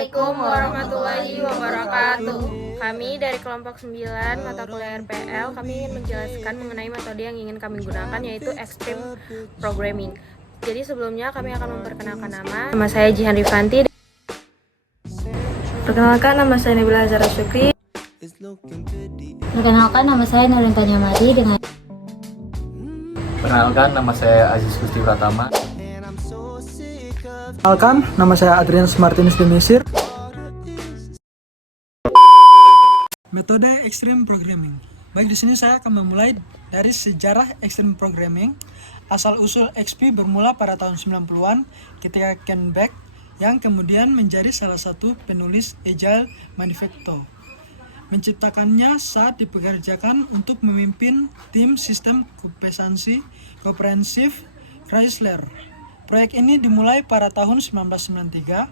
Assalamualaikum warahmatullahi wabarakatuh. Kami dari kelompok 9 mata kuliah RPL, kami ingin menjelaskan mengenai metode yang ingin kami gunakan, yaitu Extreme Programming. Jadi sebelumnya kami akan memperkenalkan nama saya Jihan Rifanti. Perkenalkan, nama saya Nabila Azhara Syukri. Perkenalkan, nama saya Nurul Tanyamadi dengan Perkenalkan, nama saya Aziz Gusti Pratama. Perkenalkan, nama saya Adrian Martinus Demisir. Metode Extreme Programming. Baik, di sini saya akan memulai dari sejarah Extreme Programming. Asal-usul XP bermula pada tahun 90-an ketika Ken Beck yang kemudian menjadi salah satu penulis Agile Manifesto menciptakannya saat dipekerjakan untuk memimpin tim sistem komprehensif Chrysler. Proyek ini dimulai pada tahun 1993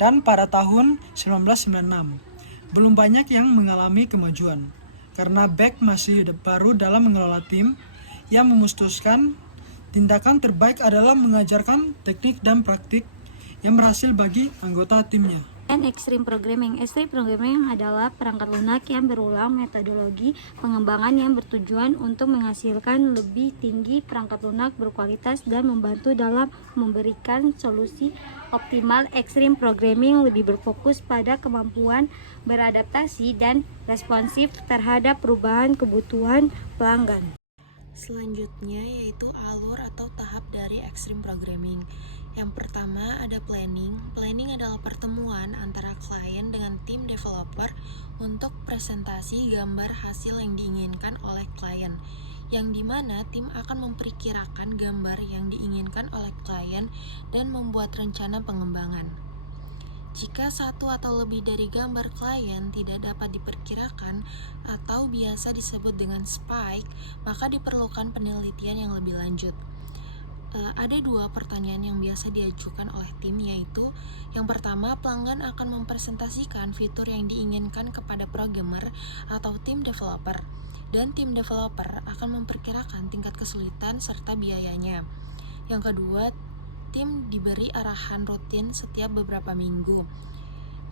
dan pada tahun 1996. Belum banyak yang mengalami kemajuan, karena Beck masih baru dalam mengelola tim. Yang memutuskan tindakan terbaik adalah mengajarkan teknik dan praktik yang berhasil bagi anggota timnya. Extreme Programming. Extreme Programming adalah perangkat lunak yang berulang metodologi pengembangan yang bertujuan untuk menghasilkan lebih tinggi perangkat lunak berkualitas dan membantu dalam memberikan solusi optimal. Extreme Programming lebih berfokus pada kemampuan beradaptasi dan responsif terhadap perubahan kebutuhan pelanggan. Selanjutnya yaitu alur atau tahap dari Extreme Programming. Yang pertama ada planning. Planning adalah pertemuan antara klien dengan tim developer untuk presentasi gambar hasil yang diinginkan oleh klien, yang dimana tim akan memperkirakan gambar yang diinginkan oleh klien dan membuat rencana pengembangan. Jika satu atau lebih dari gambar klien tidak dapat diperkirakan atau biasa disebut dengan spike, maka diperlukan penelitian yang lebih lanjut. Ada dua pertanyaan yang biasa diajukan oleh tim, yaitu yang pertama, pelanggan akan mempresentasikan fitur yang diinginkan kepada programmer atau tim developer, dan tim developer akan memperkirakan tingkat kesulitan serta biayanya. Yang kedua, tim diberi arahan rutin setiap beberapa minggu,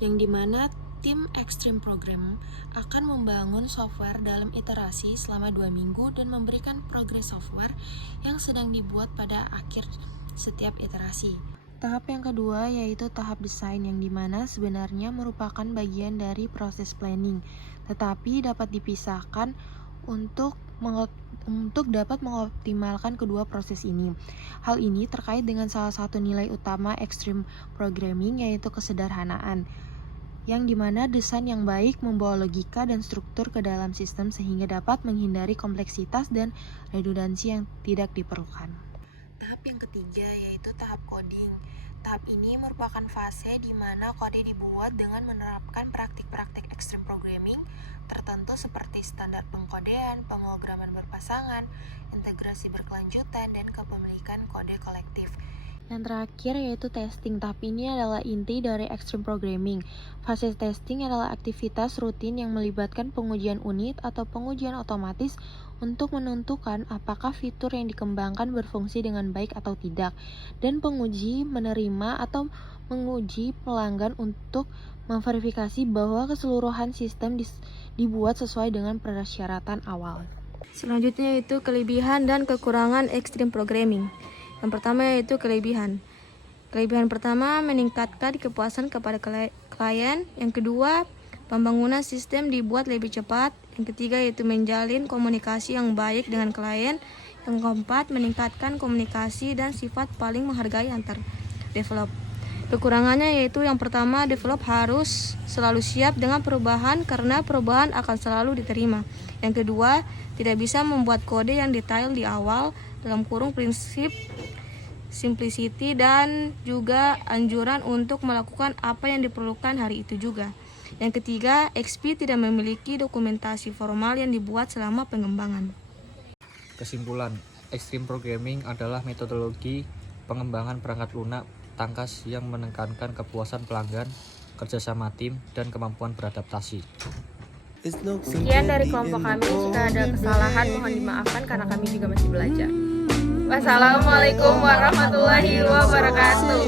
yang dimana tim Extreme Program akan membangun software dalam iterasi selama 2 minggu dan memberikan progres software yang sedang dibuat pada akhir setiap iterasi. Tahap yang kedua yaitu tahap desain, yang dimana sebenarnya merupakan bagian dari proses planning, tetapi dapat dipisahkan untuk dapat mengoptimalkan kedua proses ini. Hal ini terkait dengan salah satu nilai utama Extreme Programming, yaitu kesederhanaan, yang dimana desain yang baik membawa logika dan struktur ke dalam sistem sehingga dapat menghindari kompleksitas dan redundansi yang tidak diperlukan. Tahap yang ketiga yaitu tahap coding. Tahap ini merupakan fase di mana kode dibuat dengan menerapkan praktik-praktik Extreme Programming tertentu seperti standar pengkodean, pemrograman berpasangan, integrasi berkelanjutan, dan kepemilikan kode kolektif. Yang terakhir yaitu testing. Tahap ini adalah inti dari Extreme Programming. Fase testing adalah aktivitas rutin yang melibatkan pengujian unit atau pengujian otomatis untuk menentukan apakah fitur yang dikembangkan berfungsi dengan baik atau tidak, dan penguji menerima atau menguji pelanggan untuk memverifikasi bahwa keseluruhan sistem dibuat sesuai dengan persyaratan awal. Selanjutnya yaitu kelebihan dan kekurangan Extreme Programming. Yang pertama yaitu kelebihan. Kelebihan pertama, meningkatkan kepuasan kepada klien. Yang kedua, pembangunan sistem dibuat lebih cepat. Yang ketiga yaitu menjalin komunikasi yang baik dengan klien. Yang keempat, meningkatkan komunikasi dan sifat paling menghargai antar develop. Kekurangannya yaitu yang pertama, develop harus selalu siap dengan perubahan karena perubahan akan selalu diterima. Yang kedua, tidak bisa membuat kode yang detail di awal, dalam kurung prinsip simplicity, dan juga anjuran untuk melakukan apa yang diperlukan hari itu juga. Yang ketiga, XP tidak memiliki dokumentasi formal yang dibuat selama pengembangan. Kesimpulan, Extreme Programming adalah metodologi pengembangan perangkat lunak tangkas yang menekankan kepuasan pelanggan, kerjasama tim, dan kemampuan beradaptasi. Sekian dari kelompok kami. Jika ada kesalahan mohon dimaafkan karena kami juga masih belajar. Wassalamualaikum warahmatullahi wabarakatuh.